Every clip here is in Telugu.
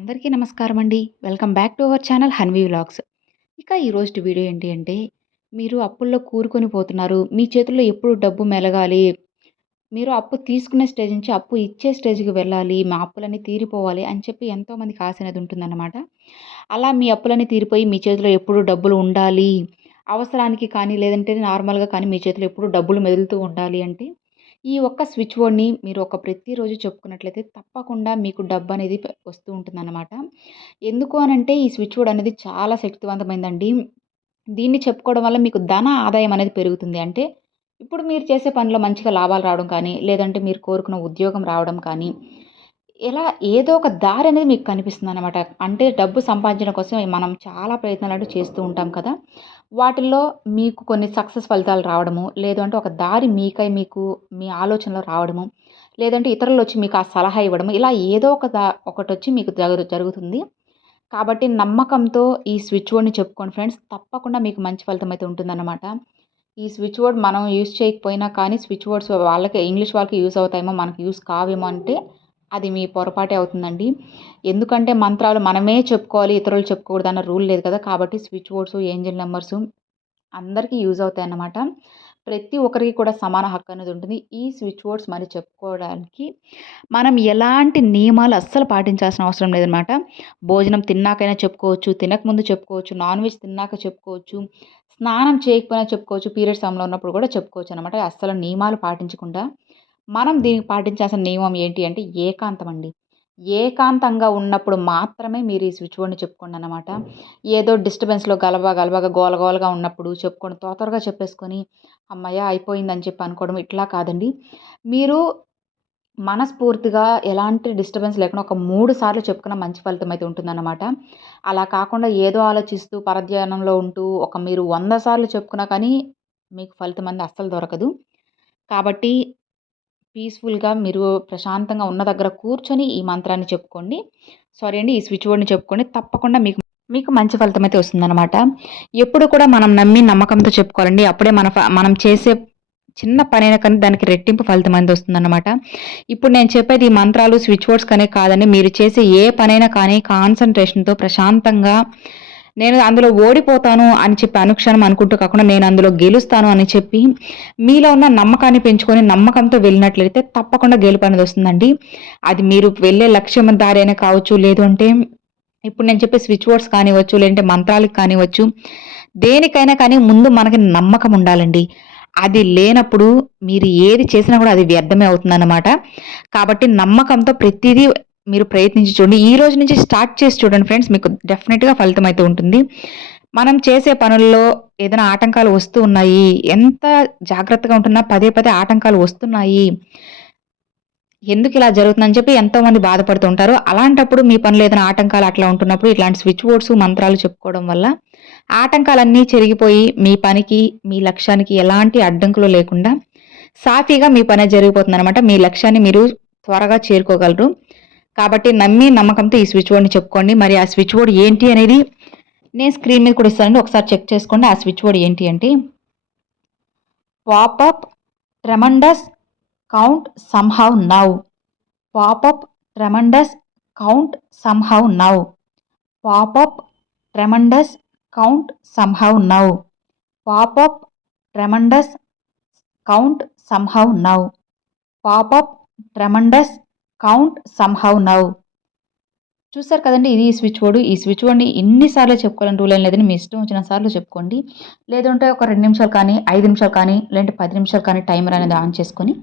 అందరికీ నమస్కారం అండి. Welcome back to our channel Hanvi vlogs. ఇక ఈరోజు వీడియో ఏంటి అంటే మీరు అప్పుల్లో కూరుకొని పోతున్నారు. మీ చేతుల్లో ఎప్పుడు డబ్బు మెలగాలి? మీరు అప్పు తీసుకునే స్టేజ్ నుంచి అప్పు ఇచ్చే స్టేజ్కి వెళ్ళాలి. మా అప్పులన్నీ తీరిపోవాలి అని చెప్పి ఎంతోమందికి ఆశ అనేది ఉంటుందన్నమాట. అలా మీ అప్పులన్నీ తీరిపోయి మీ చేతిలో ఎప్పుడు డబ్బులు ఉండాలి? అవసరానికి కానీ లేదంటే నార్మల్గా కానీ మీ చేతిలో ఎప్పుడు డబ్బులు మెదులుతూ ఉండాలి అంటే ఈ ఒక్క స్విచ్ బోర్డ్ని మీరు ఒక ప్రతిరోజు చెప్పుకున్నట్లయితే తప్పకుండా మీకు డబ్బు అనేది వస్తూ ఉంటుందన్నమాట. ఎందుకు అనంటే ఈ స్విచ్ బోర్డ్ అనేది చాలా శక్తివంతమైందండి. దీన్ని చెప్పుకోవడం వల్ల మీకు ధన ఆదాయం అనేది పెరుగుతుంది. అంటే ఇప్పుడు మీరు చేసే పనిలో మంచిగా లాభాలు రావడం కానీ లేదంటే మీరు కోరుకున్న ఉద్యోగం రావడం కానీ ఇలా ఏదో ఒక దారి అనేది మీకు కనిపిస్తుంది అనమాట అంటే డబ్బు సంపాదించడం కోసం మనం చాలా ప్రయత్నాలు అంటూ చేస్తూ ఉంటాం కదా. వాటిల్లో మీకు కొన్ని సక్సెస్ ఫలితాలు రావడము లేదు అంటే ఒక దారి మీకై మీకు మీ ఆలోచనలో రావడము లేదంటే ఇతరులు వచ్చి మీకు ఆ సలహా ఇవ్వడము ఇలా ఏదో ఒక దా ఒకటి వచ్చి మీకు జరుగు జరుగుతుంది. కాబట్టి నమ్మకంతో ఈ స్విచ్ బోర్డ్ని చెప్పుకోండి ఫ్రెండ్స్. తప్పకుండా మీకు మంచి ఫలితం అయితే ఉంటుందన్నమాట. ఈ స్విచ్ బోర్డ్ మనం యూస్ చేయకపోయినా కానీ స్విచ్ బోర్డ్స్ వాళ్ళకి ఇంగ్లీష్ వాళ్ళకి యూస్ అవుతాయేమో మనకు యూస్ కావేమో అంటే అది మీ పొరపాటే అవుతుందండి. ఎందుకంటే మంత్రాలు మనమే చెప్పుకోవాలి ఇతరులు చెప్పుకోకూడదు అన్న రూల్ లేదు కదా. కాబట్టి స్విచ్ బోర్డ్స్ ఏంజిల్ నెంబర్స్ అందరికీ యూజ్ అవుతాయి అన్నమాట ప్రతి ఒక్కరికి కూడా సమాన హక్కు అనేది ఉంటుంది. ఈ స్విచ్ బోర్డ్స్ మరి చెప్పుకోవడానికి మనం ఎలాంటి నియమాలు అస్సలు పాటించాల్సిన అవసరం లేదనమాట భోజనం తిన్నాకైనా చెప్పుకోవచ్చు తినకముందు చెప్పుకోవచ్చు నాన్ వెజ్ తిన్నాక చెప్పుకోవచ్చు స్నానం చేయకపోయినా చెప్పుకోవచ్చు పీరియడ్స్ సమయంలో ఉన్నప్పుడు కూడా చెప్పుకోవచ్చు అనమాట అస్సలు నియమాలు పాటించకుండా మనం దీనికి పాటించాల్సిన నియమం ఏంటి అంటే ఏకాంతం అండి ఏకాంతంగా ఉన్నప్పుడు మాత్రమే మీరు ఈ స్విచ్ బోర్డ్ని చెప్పుకోండి అనమాట ఏదో డిస్టర్బెన్స్లో గలబా గలబాగా గోలగోలగా ఉన్నప్పుడు చెప్పుకొని తోతరగా చెప్పేసుకొని అమ్మయ్య అయిపోయిందని చెప్పి అనుకోవడం ఇట్లా కాదండి. మీరు మనస్ఫూర్తిగా ఎలాంటి డిస్టర్బెన్స్ లేకుండా ఒక మూడు సార్లు చెప్పుకున్న మంచి ఫలితం అయితే ఉంటుందన్నమాట. అలా కాకుండా ఏదో ఆలోచిస్తూ పరధ్యానంలో ఉంటూ ఒక మీరు వంద సార్లు చెప్పుకున్నా కానీ మీకు ఫలితం అనేది అస్సలు దొరకదు. కాబట్టి పీస్ఫుల్గా మీరు ప్రశాంతంగా ఉన్న దగ్గర కూర్చొని ఈ మంత్రాన్ని చెప్పుకోండి. సారీ అండి ఈ స్విచ్ బోర్డ్ని చెప్పుకోండి. తప్పకుండా మీకు మీకు మంచి ఫలితం అయితే వస్తుందన్నమాట. ఎప్పుడు కూడా మనం నమ్మి నమ్మకంతో చెప్పుకోవాలండి. అప్పుడే మన మనం చేసే చిన్న పనైనా కానీ దానికి రెట్టింపు ఫలితం అనేది వస్తుందన్నమాట. ఇప్పుడు నేను చెప్పేది ఈ మంత్రాలు స్విచ్ బోర్డ్స్ కానీ కాదండి. మీరు చేసే ఏ పనైనా కానీ కాన్సన్ట్రేషన్తో ప్రశాంతంగా నేను అందులో ఓడిపోతాను అని చెప్పి అనుక్షణం అనుకుంటూ కాకుండా నేను అందులో గెలుస్తాను అని చెప్పి మీలో ఉన్న నమ్మకాన్ని పెంచుకొని నమ్మకంతో వెళ్ళినట్లయితే తప్పకుండా గెలుపు అనేది వస్తుందండి. అది మీరు వెళ్ళే లక్ష్యం దారి అయినా కావచ్చు లేదు అంటే ఇప్పుడు నేను చెప్పే స్విచ్ బోర్డ్స్ కానివ్వచ్చు లేదంటే మంత్రాలకు కానివ్వచ్చు దేనికైనా కానీ ముందు మనకి నమ్మకం ఉండాలండి. అది లేనప్పుడు మీరు ఏది చేసినా కూడా అది వ్యర్థమే అవుతుందన్నమాట. కాబట్టి నమ్మకంతో ప్రతిదీ మీరు ప్రయత్నించి చూడండి. ఈ రోజు నుంచి స్టార్ట్ చేసి చూడండి ఫ్రెండ్స్ మీకు డెఫినెట్గా ఫలితం అయితే ఉంటుంది. మనం చేసే పనుల్లో ఏదైనా ఆటంకాలు వస్తూ ఉన్నాయి ఎంత జాగ్రత్తగా ఉంటున్నా పదే పదే ఆటంకాలు వస్తున్నాయి ఎందుకు ఇలా జరుగుతుందని చెప్పి ఎంతోమంది బాధపడుతుంటారు అలాంటప్పుడు మీ పనులు ఏదైనా ఆటంకాలు అట్లా ఉంటున్నప్పుడు ఇట్లాంటి స్విచ్ బోర్డ్స్ మంత్రాలు చెప్పుకోవడం వల్ల ఆటంకాలన్నీ చెరిగిపోయి మీ పనికి మీ లక్ష్యానికి ఎలాంటి అడ్డంకులు లేకుండా సాఫీగా మీ పని జరిగిపోతుంది అనమాట మీ లక్ష్యాన్ని మీరు త్వరగా చేరుకోగలరు. కాబట్టి నమ్మి నమ్మకంతో ఈ స్విచ్ బోర్డ్ని చెప్పుకోండి. మరి ఆ స్విచ్ బోర్డ్ ఏంటి అనేది నేను స్క్రీన్ మీద కూడా ఇస్తానండి. ఒకసారి చెక్ చేసుకోండి. ఆ స్విచ్ బోర్డ్ ఏంటి అంటే popup tremendous count somehow now popup tremendous count somehow now popup tremendous count somehow now popup tremendous count somehow now popup tremendous count somehow now చూసారు కదండి ఇది ఈ స్విచ్ బోర్డు ఈ స్విచ్ బోర్డ్ని ఎన్నిసార్లు చెప్పుకోవాలని రూల్ ఏం లేదని మీ ఇష్టం వచ్చిన సార్లు చెప్పుకోండి. లేదంటే ఒక రెండు నిమిషాలు కానీ ఐదు నిమిషాలు కానీ లేదంటే పది నిమిషాలు కానీ టైమర్ అనేది ఆన్ చేసుకొని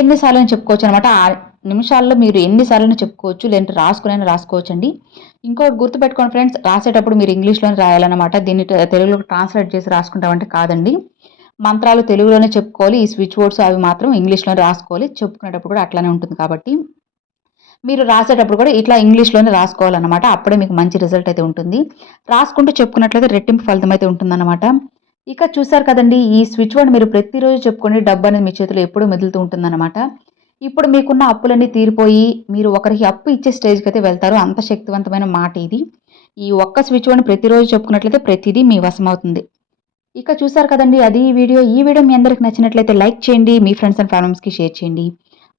ఎన్నిసార్లు చెప్పుకోవచ్చు అనమాట ఆ నిమిషాల్లో మీరు ఎన్నిసార్లు చెప్పుకోవచ్చు లేదంటే రాసుకునే రాసుకోవచ్చు అండి ఇంకోటి గుర్తుపెట్టుకోండి ఫ్రెండ్స్ రాసేటప్పుడు మీరు ఇంగ్లీష్లోనే రాయాలన్నమాట. దీన్ని తెలుగులో ట్రాన్స్లేట్ చేసి రాసుకుంటామంటే కాదండి. మంత్రాలు తెలుగులోనే చెప్పుకోవాలి. ఈ స్విచ్ బోర్డ్స్ అవి మాత్రం ఇంగ్లీష్లోనే రాసుకోవాలి. చెప్పుకునేటప్పుడు కూడా అట్లానే ఉంటుంది కాబట్టి. మీరు రాసేటప్పుడు కూడా ఇట్లా ఇంగ్లీష్లోనే రాసుకోవాలన్నమాట. అప్పుడే మీకు మంచి రిజల్ట్ అయితే ఉంటుంది. రాసుకుంటూ చెప్పుకున్నట్లయితే రెట్టింపు ఫలితం అయితే ఉంటుందన్నమాట. ఇక చూసారు కదండి ఈ స్విచ్ బోర్డ్ మీరు ప్రతిరోజు చెప్పుకొని డబ్బు అనేది మీ చేతిలో ఎప్పుడూ మెదులుతూ ఉంటుందన్నమాట. ఇప్పుడు మీకున్న అప్పులన్నీ తీరిపోయి మీరు ఒకరికి అప్పు ఇచ్చే స్టేజ్కి అయితే వెళ్తారు. అంత శక్తివంతమైన మాట ఇది. ఈ ఒక్క స్విచ్ బోర్డ్ని ప్రతిరోజు చెప్పుకున్నట్లయితే ప్రతిదీ మీ వశమవుతుంది ఇక చూసారు కదండి అది ఈ వీడియో. ఈ వీడియో మీ అందరికి నచ్చినట్లయితే లైక్ చేయండి మీ ఫ్రెండ్స్ అండ్ ఫ్యామిలీస్కి షేర్ చేయండి.